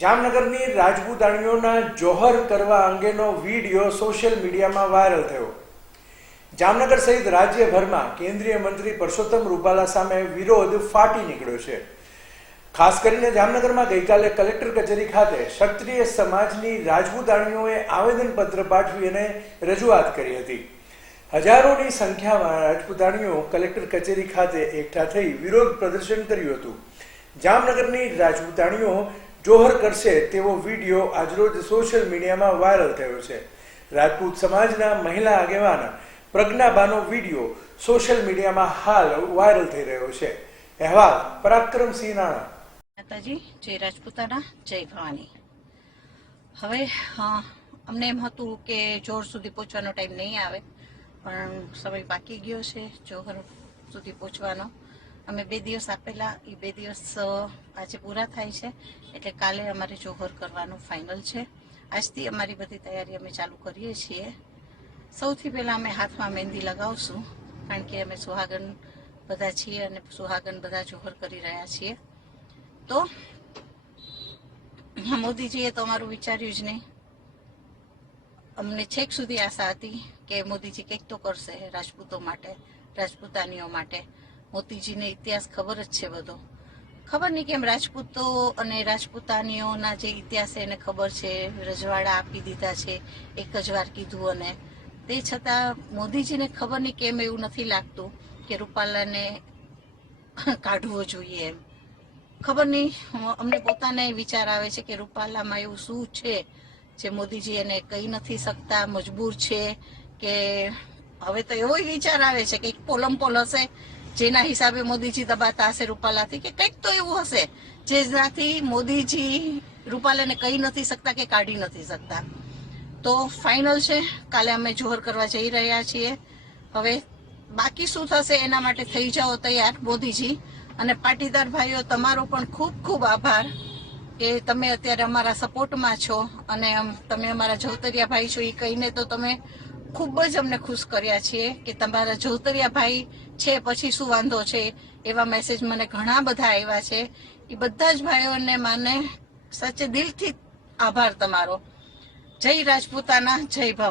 જામનગરની રાજપૂતાણીઓના જોહર કરવા અંગેનો વીડિયો સોશિયલ મીડિયામાં વાયરલ થયો. જામનગર સહિત રાજ્યભરમાં કેન્દ્રીય મંત્રી પરસોત્તમ રૂપાલા સામે વિરોધ ફાટી નીકળ્યો છે. ખાસ કરીને જામનગરમાં ગઈકાલે કલેક્ટર કચેરી ખાતે ક્ષત્રિય સમાજની રાજપૂતાણીઓએ આવેદનપત્ર પાઠવી અને રજૂઆત કરી હતી. હજારોની સંખ્યામાં રાજપૂતાણીઓ કલેક્ટર કચેરી ખાતે એકઠા થઈ વિરોધ પ્રદર્શન કર્યું હતું. જામનગરની રાજપૂતાણીઓ જોહર કરશે તેવો વીડિયો આજરોજ સોશિયલ મીડિયામાં વાયરલ થયો છે. રાજપૂત સમાજના મહિલા આગેવાન પ્રજ્ઞાબાનો વીડિયો સોશિયલ મીડિયામાં હાલ વાયરલ થઈ રહ્યો છે. અહેવાલ પરાક્રમસિંહ રાણા માતાજી, જય રાજપૂતાના, જય ભવાની. હવે અમને એમ હતું કે જોર સુધી પહોંચવાનો ટાઈમ નહીં આવે, પણ સમય પાકી ગયો છે જોહર સુધી પહોંચવાનો. અમે બે દિવસ આપેલા એ બે દિવસ આજે પૂરા થાય છે. એટલે કાલે અમારે જોહર કરવાનું ફાઇનલ છે. આજથી અમારી બધી તૈયારી અમે ચાલુ કરીએ છીએ. સૌથી પહેલાં અમે હાથમાં મહેંદી લગાવશું, કારણ કે અમે સુહાગન બધા છીએ અને સુહાગન બધા જોહર કરી રહ્યા છીએ. તો મોદીજીએ તો અમારું વિચાર્યું જ નહીં. અમને છેક સુધી આશા હતી કે મોદીજી કંઈક તો કરશે રાજપૂતો માટે, રાજપૂતાનીઓ માટે. મોદીજીને ઇતિહાસ ખબર જ છે બધો. ખબર નહીં કેમ રાજપૂતો અને રાજપૂતાનીઓના જે ઇતિહાસ એને ખબર છે, રજવાડા આપી દીધા છે, એક જ વાર કીધું અને તે છતાં મોદીજીને ખબર નહીં કેમ એવું નથી લાગતું કે રૂપાલાને કાઢવો જોઈએ એમ. ખબર નહીં, અમને પોતાને વિચાર આવે છે કે રૂપાલામાં એવું શું છે જે મોદીજી એને કહી નથી શકતા, મજબૂર છે કે હવે તો એવો વિચાર આવે છે કે પોલમ પોલ હશે જેના હિસાબે મોદીજી દબાતા હશે રૂપાલાથી કે કંઈક તો એવું હશે. જેનાથી મોદીજી રૂપાલાને કહી નથી શકતા કે કાઢી નથી શકતા. તો ફાઇનલ છે. કાલે અમે જોહર કરવા જઈ રહ્યા છીએ. હવે બાકી શું થશે એના માટે થઈ જાઓ તૈયાર, મોદીજી. અને પાટીદાર ભાઈઓ, તમારો પણ ખૂબ ખૂબ આભાર કે તમે અત્યારે અમારા સપોર્ટમાં છો. અને તમે અમારા જવતરિયા ભાઈ છો એ કહીને તો તમે ખૂબ જ અમને ખુશ કર્યા છીએ કે તમારા જોતરિયા ભાઈ છે, પછી શું વાંધો છે એવા મેસેજ મને ઘણા બધા આવ્યા છે. એ બધા જ ભાઈઓને મને સાચે દિલથી આભાર તમારો. જય રાજપૂતાના, જય ભવાની.